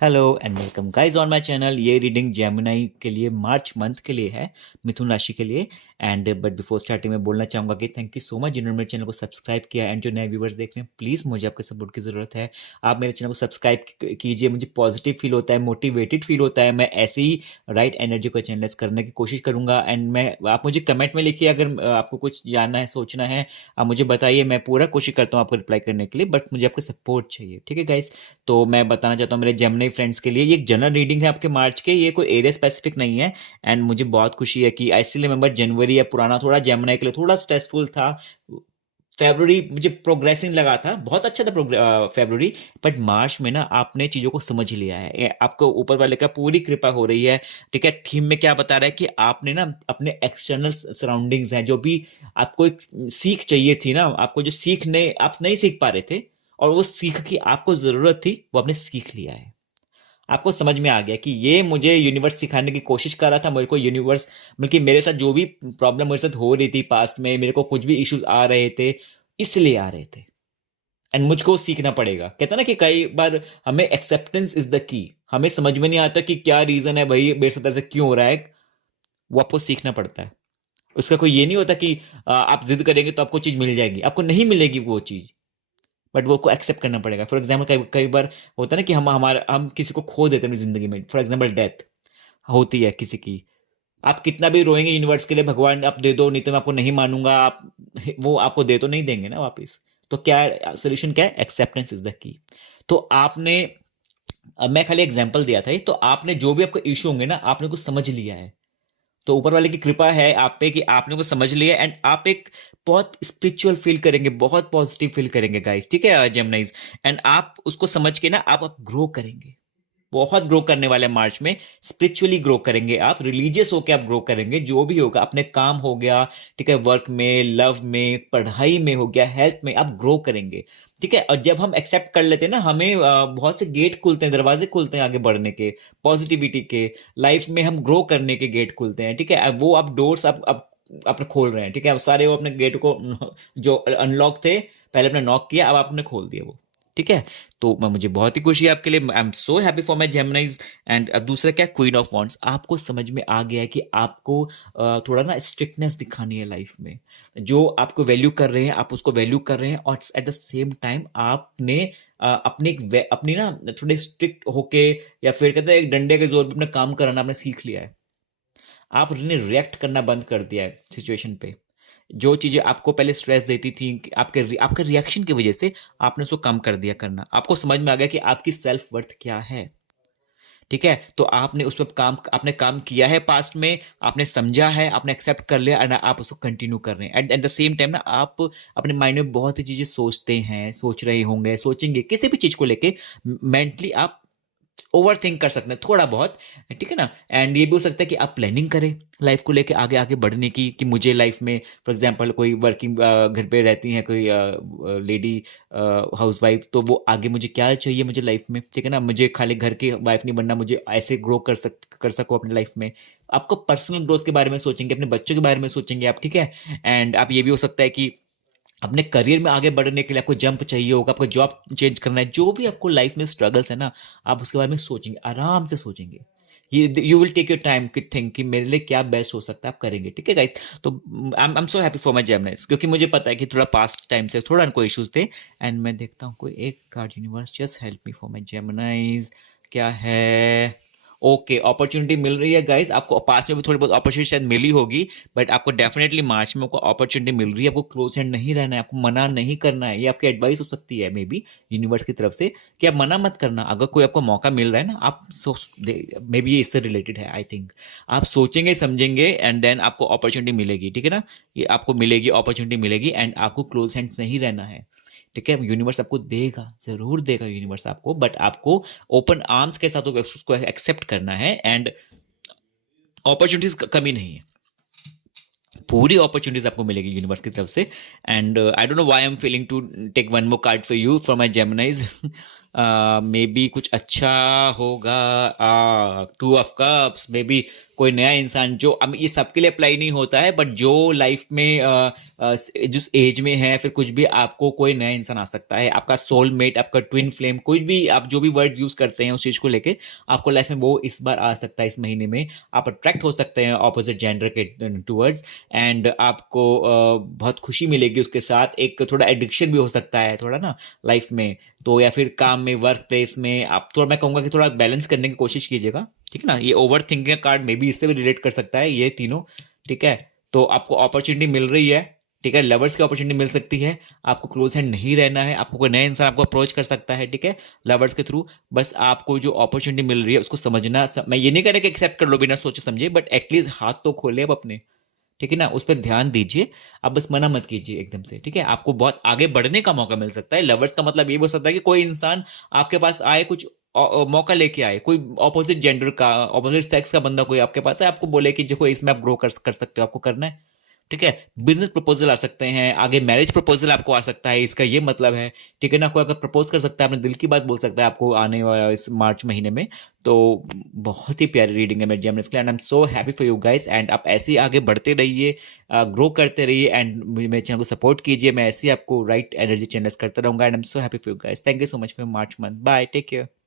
Hello and welcome guys on my channel. ये reading Gemini के लिए मार्च मंथ के लिए है, मिथुन राशि के लिए। एंड बट बिफोर स्टार्टिंग में बोलना चाहूँगा कि थैंक यू सो मच जिन्होंने मेरे चैनल को सब्सक्राइब किया। एंड जो नए व्यूवर्स देख रहे हैं, प्लीज़ मुझे आपके सपोर्ट की ज़रूरत है। आप मेरे चैनल को सब्सक्राइब कीजिए, मुझे पॉजिटिव फील होता है, मोटिवेटेड फील होता है। मैं ऐसे ही राइट एनर्जी को चैनलाइज करने की कोशिश करूँगा। एंड मैं आप मुझे कमेंट में लिखिए अगर आपको कुछ जानना है, सोचना है, आप मुझे बताइए। मैं पूरा कोशिश करता हूँ आपको रिप्लाई करने के लिए, बट मुझे आपका सपोर्ट चाहिए, ठीक है गाइस। तो मैं बताना चाहता हूँ मेरे जेमिनी फ्रेंड्स के लिए, ये एक जनरल रीडिंग है आपके मार्च के, ये कोई एरिया स्पेसिफिक नहीं है। एंड मुझे बहुत खुशी है कि आई स्टिल रिमेंबर जनवरी या पुराना थोड़ा जेमिनी के लिए थोड़ा स्ट्रेसफुल था। फेब्रुअरी मुझे प्रोग्रेसिंग लगा था, बहुत अच्छा था फेब्रुअरी। बट मार्च में ना आपने चीजों को समझ लिया है, आपको ऊपर वाले का पूरी कृपा हो रही है। ठीक है, थीम में क्या बता रहा है कि आपने ना अपने एक्सटर्नल सराउंडिंग्स हैं, जो भी आपको एक सीख चाहिए थी ना, आपको जो सीखने आप नहीं सीख पा रहे थे और वो सीख की आपको जरूरत थी, वो आपने सीख लिया है। आपको समझ में आ गया कि ये मुझे यूनिवर्स सिखाने की कोशिश कर रहा था। मेरे को यूनिवर्स, बल्कि मेरे साथ जो भी प्रॉब्लम मेरे साथ हो रही थी पास्ट में, मेरे को कुछ भी इश्यूज आ रहे थे, इसलिए आ रहे थे। एंड मुझको सीखना पड़ेगा। कहता ना कि कई बार हमें एक्सेप्टेंस इज द की, हमें समझ में नहीं आता कि क्या रीजन है भाई मेरे साथ ऐसे क्यों हो रहा है। वो आपको सीखना पड़ता है। उसका कोई ये नहीं होता कि आप जिद करेंगे तो आपको चीज मिल जाएगी, आपको नहीं मिलेगी वो चीज। बट वो को एक्सेप्ट करना पड़ेगा। फॉर एग्जाम्पल कई कई बार होता है ना कि हम किसी को खो देते हैं अपनी जिंदगी में। फॉर एग्जाम्पल डेथ होती है किसी की, आप कितना भी रोएंगे यूनिवर्स के लिए, भगवान आप दे दो नहीं तो मैं आपको नहीं मानूंगा, आप वो आपको दे तो नहीं देंगे ना वापस। तो क्या सोल्यूशन क्या है? Acceptance is the key. तो आपने, अब मैं खाली एग्जांपल दिया था, तो आपने जो भी आपको इशू होंगे ना, आपने कुछ समझ लिया है। तो ऊपर वाले की कृपा है आप पे कि आपने को समझ लिया। एंड आप एक बहुत स्पिरिचुअल फील करेंगे, बहुत पॉजिटिव फील करेंगे गाइस, ठीक है जेमिनाइज। एंड आप उसको समझ के ना आप ग्रो करेंगे, बहुत ग्रो करने वाले हैं मार्च में। स्पिरिचुअली ग्रो करेंगे आप, रिलीजियस होकर आप ग्रो करेंगे, जो भी होगा अपने काम हो गया, ठीक है, वर्क में, लव में, पढ़ाई में हो गया, हेल्थ में आप ग्रो करेंगे। ठीक है, और जब हम एक्सेप्ट कर लेते हैं ना, हमें बहुत से गेट खुलते हैं, दरवाजे खुलते हैं आगे बढ़ने के, पॉजिटिविटी के, लाइफ में हम ग्रो करने के गेट खुलते हैं। ठीक है, वो आप डोर्स आप अपने खोल रहे हैं। ठीक है, अब सारे वो अपने गेट को जो अनलॉक थे, पहले अपने नॉक किया, अब आपने खोल दिया वो। ठीक है, तो मैं मुझे बहुत ही खुशी है आपके लिए। आई am so happy for my जेमिनाइज। And दूसरा क्या, क्वीन ऑफ वॉन्ट्स, आपको समझ में आ गया है कि आपको थोड़ा ना स्ट्रिक्टनेस दिखानी है लाइफ में। जो आपको वैल्यू कर रहे हैं आप उसको वैल्यू कर रहे हैं, और एट द सेम टाइम आपने अपनी ना थोड़े स्ट्रिक्ट होके, या फिर कहते हैं एक डंडे के जोर पे अपना काम कराना आपने सीख लिया है। आपने रिएक्ट करना बंद कर दिया है सिचुएशन पे। जो चीजें आपको पहले स्ट्रेस देती थी, आपके रिएक्शन की वजह से आपने उसको कम कर दिया करना। आपको समझ में आ गया कि आपकी सेल्फ वर्थ क्या है। ठीक है, तो आपने उस पर काम किया है पास्ट में, आपने समझा है, आपने एक्सेप्ट कर लिया, और आप उसको कंटिन्यू कर रहे हैं। At at the same time ना आप अपने माइंड में बहुत सी चीजें सोचते हैं, सोच रहे होंगे, सोचेंगे किसी भी चीज को लेके। मेंटली आप ओवर थिंक कर सकते हैं थोड़ा बहुत, ठीक है ना। एंड ये भी हो सकता है कि आप प्लानिंग करें लाइफ को लेके आगे आगे बढ़ने की, कि मुझे लाइफ में, फॉर एग्जांपल कोई वर्किंग घर पे रहती है कोई लेडी हाउस वाइफ, तो वो आगे मुझे क्या चाहिए मुझे लाइफ में, ठीक है ना। मुझे खाली घर की वाइफ नहीं बनना, मुझे ऐसे ग्रो कर सको अपनी लाइफ में। आपको पर्सनल ग्रोथ के बारे में सोचेंगे, अपने बच्चों के बारे में सोचेंगे आप, ठीक है। एंड आप ये भी हो सकता है कि अपने करियर में आगे बढ़ने के लिए आपको जंप चाहिए होगा, आपको जॉब चेंज करना है, जो भी आपको लाइफ में स्ट्रगल्स है ना, आप उसके बारे में सोचेंगे, आराम से सोचेंगे। You will take your time कि थिंक कि मेरे लिए क्या बेस्ट हो सकता है, आप करेंगे, ठीक है गाइस। तो आई am so happy for my जेमिनाइज, क्योंकि मुझे पता है कि थोड़ा पास्ट टाइम से थोड़ा इनको इश्यूज थे। एंड मैं देखता हूँ कोई एक card, universe just help me for my जेमिनाइज, क्या है। ओके, अपॉर्चुनिटी मिल रही है गाइस आपको, पास में भी थोड़ी बहुत अपॉर्चुनिटी शायद मिली होगी, बट आपको डेफिनेटली मार्च में आपको अपॉर्चुनिटी मिल रही है। आपको क्लोज हैंड नहीं रहना है, आपको मना नहीं करना है। ये आपकी एडवाइस हो सकती है मे बी यूनिवर्स की तरफ से, कि आप मना मत करना। अगर कोई आपको मौका मिल रहा है ना, आप मे बी ये इससे रिलेटेड है आई थिंक। आप सोचेंगे समझेंगे एंड देन आपको अपॉर्चुनिटी मिलेगी, ठीक है ना। ये आपको मिलेगी, अपॉर्चुनिटी मिलेगी, एंड आपको क्लोज हैंड्स नहीं रहना है। ठीक है, यूनिवर्स आपको देगा, जरूर देगा यूनिवर्स आपको, बट आपको ओपन आर्म्स के साथ उसको एक्सेप्ट करना है। एंड अपॉर्चुनिटीज कमी नहीं है, पूरी अपॉर्चुनिटीज आपको मिलेगी यूनिवर्स की तरफ से। And I don't know why I am feeling to take one more card for you, for my Geminis. Maybe कुछ अच्छा होगा। Two of cups, maybe कोई नया इंसान जो, अब ये सबके लिए अप्लाई नहीं होता है, बट जो लाइफ में जिस एज में है, फिर कुछ भी आपको कोई नया इंसान आ सकता है, आपका सोलमेट, आपका ट्विन फ्लेम, कोई भी आप जो भी वर्ड्स यूज करते हैं उस चीज को लेके आपको लाइफ में वो इस बार आ सकता है। इस महीने में आप अट्रैक्ट हो सकते हैं ऑपोजिट जेंडर के टूवर्ड्स, एंड आपको बहुत खुशी मिलेगी उसके साथ। एक थोड़ा एडिक्शन भी हो सकता है थोड़ा ना लाइफ में, तो या फिर काम में, वर्क प्लेस में आप थोड़ा, मैं कहूंगा कि थोड़ा बैलेंस करने की कोशिश कीजिएगा, ठीक है ना। ये ओवर थिंकिंग कार्ड में भी इससे भी रिलेट कर सकता है, ये तीनों, ठीक है। तो आपको अपॉर्चुनिटी मिल रही है, ठीक है, लवर्स की अपॉर्चुनिटी मिल सकती है, आपको क्लोज हैंड नहीं रहना है, आपको कोई नया इंसान आपको अप्रोच कर सकता है, ठीक है, लवर्स के थ्रू। बस आपको जो अपॉर्चुनिटी मिल रही है उसको समझना, मैं ये नहीं कह रहा कि एक्सेप्ट कर लो बिना सोचे समझे, बट एटलीस्ट हाथ तो खोले अब अपने, ठीक है ना, उस पर ध्यान दीजिए। आप बस मना मत कीजिए एकदम से, ठीक है। आपको बहुत आगे बढ़ने का मौका मिल सकता है। लवर्स का मतलब ये हो सकता है कि कोई इंसान आपके पास आए, कुछ मौका लेके आए, कोई ऑपोजिट जेंडर का, ऑपोजिट सेक्स का बंदा कोई आपके पास है, आपको बोले कि देखो इसमें आप ग्रो कर सकते हो, आपको करना है, ठीक है। बिजनेस प्रपोजल आ सकते हैं, आगे मैरिज प्रपोजल आपको आ सकता है, इसका ये मतलब है, ठीक है ना। कोई अगर प्रपोज कर सकता है, अपने दिल की बात बोल सकता है आपको आने वाला इस मार्च महीने में। तो बहुत ही प्यारी रीडिंग है मेरे जेमिनी के लिए, and I am so happy for you guys. And आप ऐसे ही आगे बढ़ते रहिए, ग्रो करते रहिए, एंड मेरे चैनल को सपोर्ट कीजिए। मैं ऐसे ही आपको राइट एनर्जी चैनल्स करता रहूंगा, and I am so happy for you guys. Thank you so much for March month. Bye, take care.